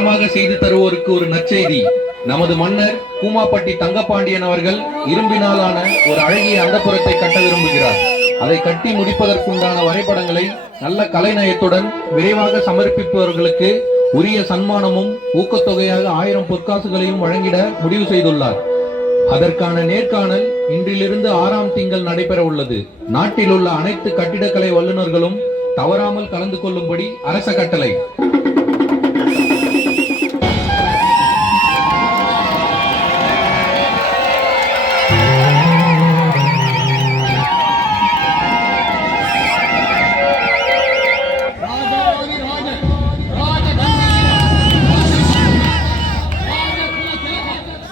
தரமாக செய்து தருவோருக்கு ஒரு நற்செய்தி. நமது மன்னர் கூமாப்பட்டி தங்கப்பாண்டியன் அவர்கள் இரும்பினாலான ஒரு அழகிய அந்தப்புறத்தை கட்ட விரும்புகிறார். அதை கட்டி முடிப்பதற்குண்டான வரைபடங்களை நல்ல கலைநயத்துடன் விரைவாக சமர்ப்பிப்பவர்களுக்கு உரிய சன்மானமும் ஊக்கத்தொகையாக 1000 பொற்காசுகளையும் வழங்கிட முடிவு செய்துள்ளார். அதற்கான நேர்காணல் இன்றிலிருந்து 6ஆம் திங்கள் நடைபெற உள்ளது. நாட்டில் உள்ள அனைத்து கட்டிடக்கலை வல்லுநர்களும் தவறாமல் கலந்து கொள்ளும்படி அரச கட்டளை.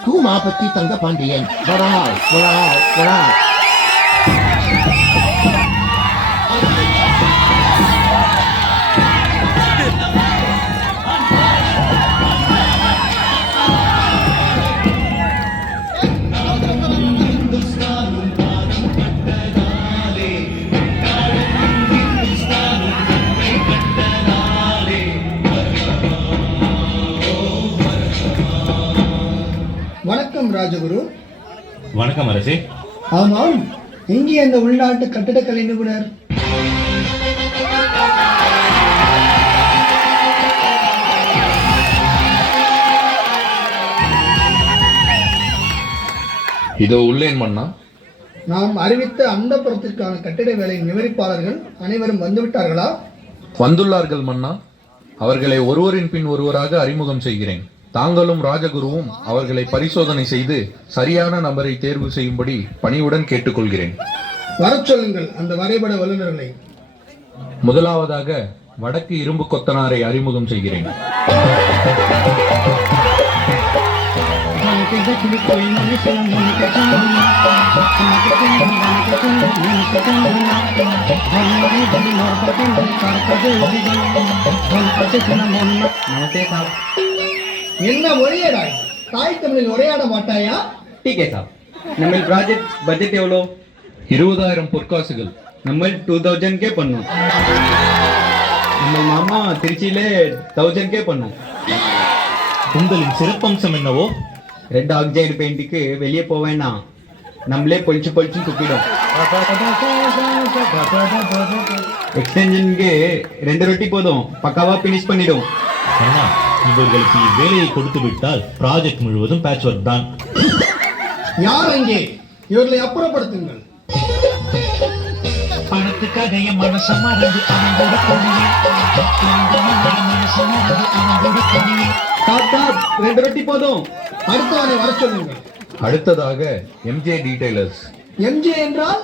கூமாப்பட்டி தங்கப்பாண்டியன் வராய் வராய் வராய். வணக்கம் ராஜகுரு. வணக்கம் அரசே. ஆமாம், எங்கே அந்த உள்நாட்டு கட்டிடக்கலை நிபுணர்? இதோ உள்ளேன் மன்னா. நாம் அறிவித்த அந்த புறத்திற்கான கட்டிட வேலையின் விவரிப்பாளர்கள் அனைவரும் வந்துவிட்டார்களா? வந்துள்ளார்கள் மன்னா. அவர்களை ஒருவரின் பின் ஒருவராக அறிமுகம் செய்கிறேன். தாங்களும் ராஜகுருவும் அவர்களை பரிசோதனை செய்து சரியான நபரை தேர்வு செய்யும்படி பணிவுடன் கேட்டுக்கொள்கிறேன். வரச் சொல்லுங்கள் அந்த வரைபட வல்லுநர்களை. முதலாவதாக வடக்கு இரும்பு கொத்தனாரை அறிமுகம் செய்கிறேன். என்ன மொழியடாய்? தாய் தமிழில் உரையாட மாட்டாயா? ठीक है साहब. நம்ம ப்ராஜெக்ட் பட்ஜெட் எவ்வளோ? 20,000 பொற்காசுகள். நம்ம 2000 கே பண்ணோம். நம்ம மாமா திருச்சியிலே 1000 கே பண்ணோம். உங்களின் சிறப்பம்சம் என்னவோ? ரெட் ஆக்சைடு பெயிண்ட்டுக்கு வெளியே போவேன்னா நம்மளே பொழிச்சு பொழிச்சு துப்பிடும். எக்ஸ்டென்ஷனுக்கு 2 ரொட்டி போதும், பக்காவா பினிஷ் பண்ணிடும். அண்ணா, இவர்களுக்கு இவ்வேலையை கொடுத்து விட்டால் ப்ராஜெக்ட் முழுவதும் பேட்ச் ஒர்க் தான். யார் அங்கே? இவர்களை அப்புறப்படுத்துங்கள். பணத்துக்காக என் மனச மறந்து அவங்களோட பொண்ணியே, மனச மறந்து அவங்களோட பொண்ணியே. சாப் 2 ரொட்டி போதும். அடுத்தவனை வர சொல்லுங்கள். அடுத்ததாக எம்ஜே டீடைலர்ஸ். எம்ஜே என்றால்?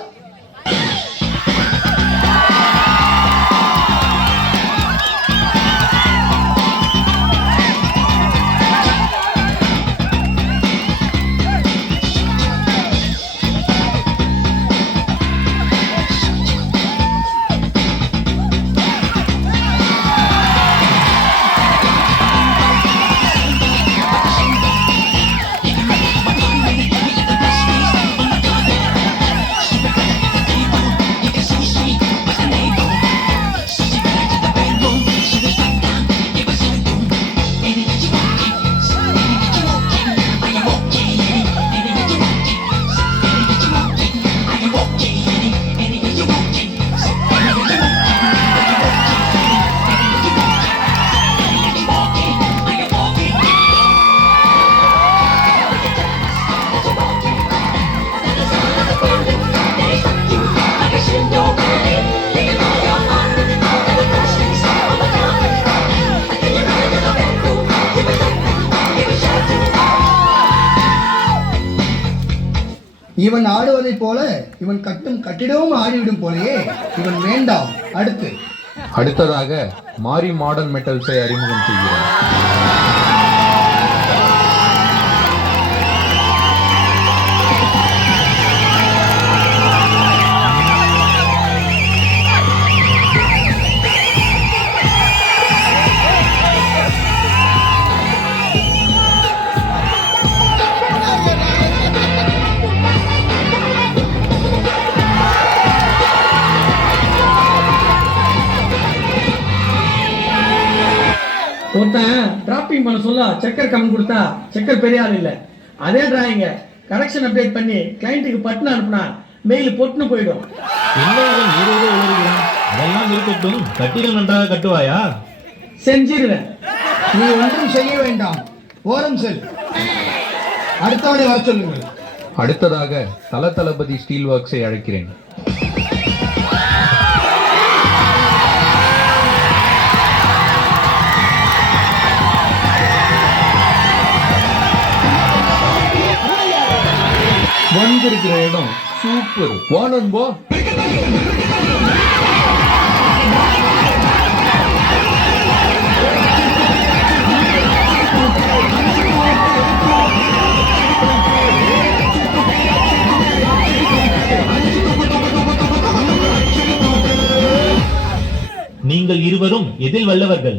இவன் ஆடுவதைப் போல இவன் கட்டும் கட்டிடமும் ஆடிவிடும் போலயே. இவன் வேண்டாம். அடுத்ததாக மாரி மாடர்ன் மெட்டல்ஸை அறிமுகம் செய்கிறேன். ஒருத்தன் அவனை சொல்ல செக்கர் கம்மி கொடுத்தா செக்கர் பெரிய ஆள் இல்லை. அதே டிராயிங்க கரெக்ஷன் அப்டேட் பண்ணி கிளைண்ட்டுக்கு பட்டுன்னு அனுப்புனா மெயில் பொட்டுன்னு போயிடும். என்ன இவன் ஏதேதோ உளறுகிறான். அதெல்லாம் இருக்கட்டும், கட்டிடம் நன்றாக கட்டுவாயா? செஞ்சிருவேன். நீ ஒன்றும் செய்ய வேண்டாம், ஓரம் செல். அடுத்தவனை வர சொல்லுங்கள். அடுத்ததாக தளபதி ஸ்டீல் ஒர்க்ஸை அழைக்கிறேன். வந்திருக்கிற இடம் சூப்பர். வா நண்பா. நீங்கள் இருவரும் எதில் வல்லவர்கள்?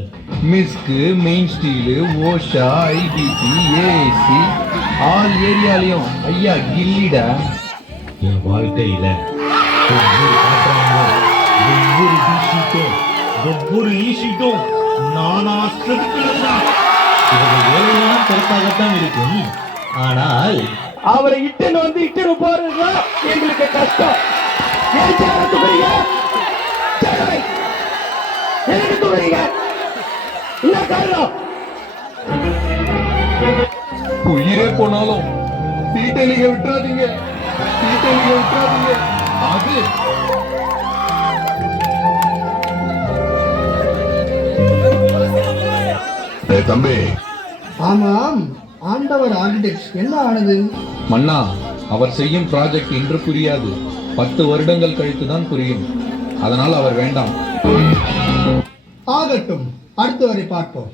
மிஸ்கு, main steel, ஓஷா, IBC, AAC all ஏரியாலையும் ஐயா கில்லிடா. என் வாழ்க்கையில ஒவ்வொரு காற்றாங்கும், ஒவ்வொரு ஈஷிட்டும் நானா செதுக்குனதுதான். இவர்கள் வேலையெல்லாம் சிறப்பாகத்தான் இருக்கும். ஆனால் அவரை இட்டுன்னு வந்து இட்டுன்னு போறதுன்னா எங்களுக்கு கஷ்டம். ஏன் சேரத்து வரீங்க? எதுக்கு வரீங்க? என்ன காரணம்? உயிரே போனாலும் டீட்டெயிலிங்க விட்டுறாதீங்க, டீட்டெயிலிங்க விட்டுறாதீங்க. அது தம்பி, ஆமாம், ஆண்டவர் ஆர்கிடெக்ட் என்ன ஆனது? மன்னா, அவர் செய்யும் ப்ராஜெக்ட் இன்று புரியாது, 10 வருடங்கள் கழித்துதான் புரியும். அதனால் அவர் வேண்டாம். ஆகட்டும், அடுத்தவரை பார்ப்போம்.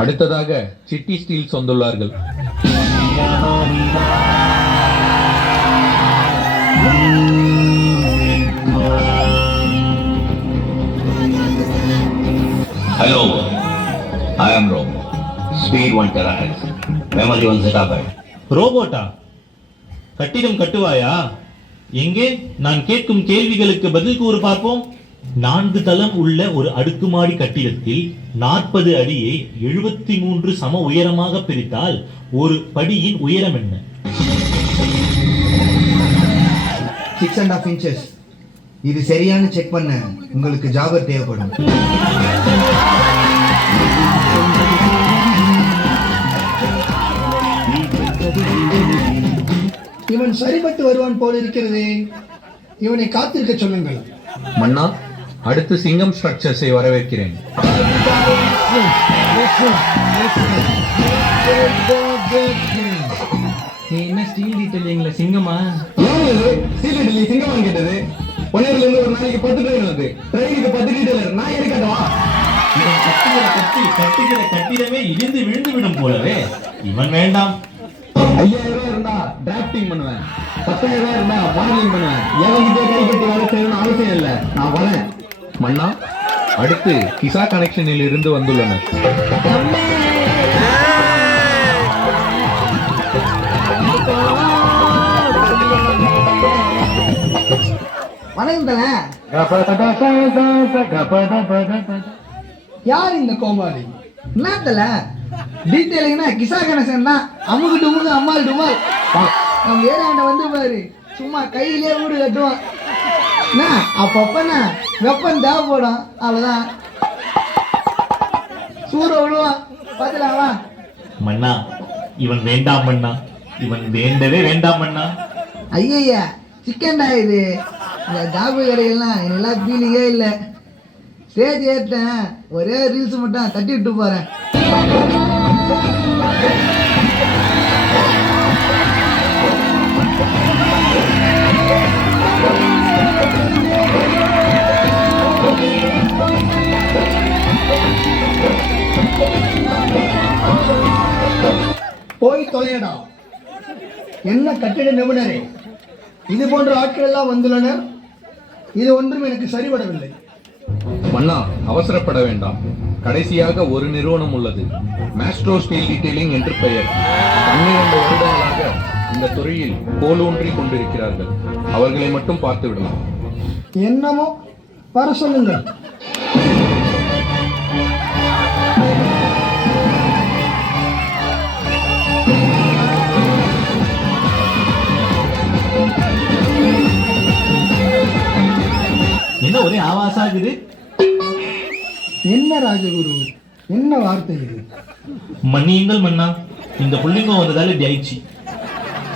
அடுத்ததாக சிட்டி ஸ்டீல்ஸ் வந்துள்ளார்கள். Hello, I am Rob. Speed 1 terahertz. Memory 1 zettabyte. ரோபோட்டா, கட்டிடம் கட்டுவாயா? எங்கே நான் கேட்கும் கேள்விகளுக்கு பதில் கூறு பார்ப்போம். 4 தளம் உள்ள ஒரு அடுக்குமாடி கட்டிடத்தில் 40 அடியை 73 சம உயரமாக பிரித்தால் ஒரு படியின் உயரம் என்ன? 6.5 inches. இது சரியான செக் பண்ண உங்களுக்கு ஜாபர் தேவைப்படும். இவன் சரிபட்டு வருவான் போல இருக்கிறது. இவனை காத்திருக்க சொல்லுங்கள். மன்னா, அடுத்து சிங்கம் ஸ்ட்ரக்சர்ஸை வரவேற்கிறேன். நீ என்ன ஸ்டீல் டீட்டெயிலிங்ல சிங்கமா? சிங்கமா கேட்டது. பொன்னேரில இருந்து ஒரு நாளைக்கு 10 ட்ரெயின் வருது. ட்ரெயினுக்கு 10 டீட்டெயிலர் நான் இருக்கட்டவா? இவன் கட்டுகிற கட்டிடமே இடிந்து விழுந்து விடும் போலவே. இவன் வேண்டாம். 5000 ரூபாய் இருந்தா டிராஃப்டிங் பண்ணுவேன், 10,000 ரூபாய் இருந்தா மாடலிங் பண்ணுவேன். எவங்கிட்ட கை கட்டி வேலை செய்யணும்னு அவசியம் இல்லை, நான் வரேன். மன்னா, அடுத்து கிசா கனெக்ஷனில் இருந்து வந்துள்ளனர். யார் இந்த கோமாளி? என்னத்தல டீட்டெயிலிங்னா கிசா கணேசன் தான். அமுகு டுமுகு அம்மாள் டுமால். நம்ம ஏரியாண்ட வந்து பாரு, சும்மா கையிலே வீடு கட்டுவான். என்ன அப்பப்பண்ணா வெப்பன் தேவைப்படும், அவ்வளோதான். சூற விழுவான், பார்த்துலாமா? மன்னா, இவன் வேண்டாம் மன்னா, இவன் வேண்டவே வேண்டாம் மன்னா. ஐயா சிக்கன்டா இது. இந்த ஜாபு கடைகள்லாம் என்னெல்லாம் ஃபீலிங்கே இல்லை. ஸ்டேஜ் ஏற்றேன், ஒரே ரீல்ஸ் மட்டும் தட்டி விட்டு போகிறேன். போய் தொலையடா. என்ன கட்டிட நிபுணரே, இது போன்ற ஆட்கள் எல்லாம் வந்துள்ளனர். இது ஒன்றும் எனக்கு சரிபடவில்லை. மன்னா, அவசரப்பட வேண்டாம். கடைசியாக ஒரு நிறுவனம் உள்ளது, மாஸ்ட்ரோ ஸ்டீல் டீட்டெயிலிங் என்று பெயர். 12 வருடங்களாக இந்த துறையில் கோலூன்றி கொண்டிருக்கிறார்கள். அவர்களை மட்டும் பார்த்து விடலாம். என்னமோ, வர சொல்லுங்கள். ஆகுது? என்ன ராஜகுரு, என்ன வார்த்தை இது? மன்னியுங்கள் மன்னா, இந்த புள்ளிங்கம் வந்ததால இப்படி ஆயிடுச்சு.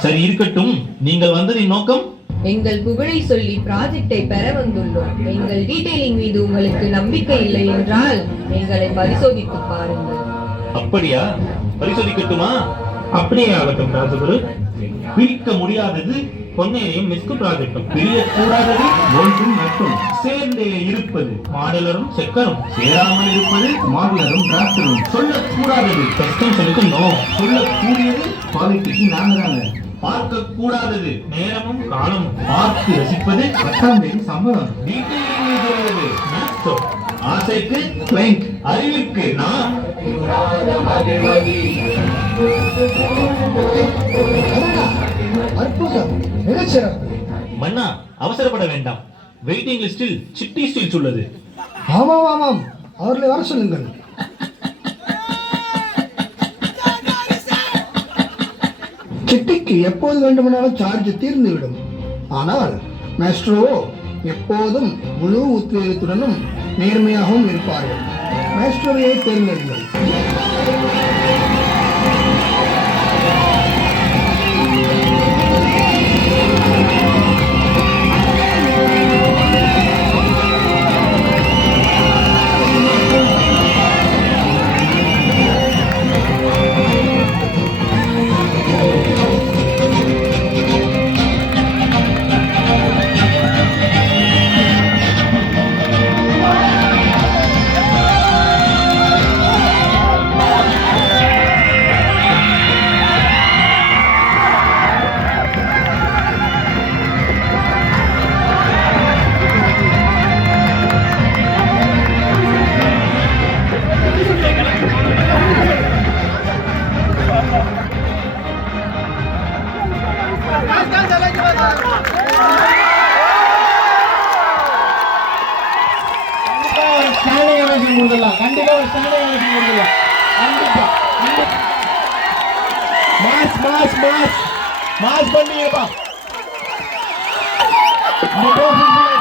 சரி இருக்கட்டும், நீங்கள் வந்ததின் நோக்கம்? எங்கள் புகழை சொல்லி ப்ராஜெக்டை பெற வந்துள்ளோம். எங்கள் டீடைலிங் மீது உங்களுக்கு நம்பிக்கை இல்லை என்றால் எங்களை பரிசோதித்து பாருங்கள். அப்படியா? பரிசோதிக்கட்டுமா? அப்படியே ஆகட்டும் ராஜகுரு. பிரிக்க முடியாதது பொன்னேரியும் மிஸ்கு ப்ராஜெக்டும், பிரியக்கூடாதது போல்ட்டும் நட்டும், சேர்ந்தே இருப்பது மாடலரும் செக்கரும், சேராமல் இருப்பது மாடலரும் டிராக்டரும், சொல்லக்கூடாதது கஸ்டம்ஸனுக்கு நோ, சொல்லக்கூடியது குவாலிட்டிக்கு நாங்க தாங்க, பார்க்க கூடாதது நேரமும் காலமும், பார்த்து ரசிப்பது 10ஆம் தேதி சம்பளம், டீடைலிங் சொல்வது மேஸ்டோ, ஆசைக்கு கிளைண்ட், அறிவிற்கு நான். அற்புதம், மிகச்சிறப்பு. மன்னா அவசரப்பட வேண்டாம். வெயிட்டிங் லிஸ்டில் சிட்டி ஸ்டில்ஸ் உள்ளது. ஆமாம் ஆமாம், அவர்களை வர சொல்லுங்கள். சிட்டிக்கு எப்போது வேண்டுமானாலும் சார்ஜ் தீர்ந்துவிடும். ஆனால் மேஸ்ட்ரோ எப்போதும் முழு உத்வேகத்துடனும் நேர்மையாகவும் இருப்பார்கள். மேஸ்ட்ரோவையை தேர்ந்தெடுங்கள். கண்டிப்பா ஒரு ஸ்டாண்டிங் எலெக்ஷன் கொடுக்கலாம். கண்டிப்பா மாஸ் மாஸ் மாஸ் மாஸ் பண்ணியப்பா.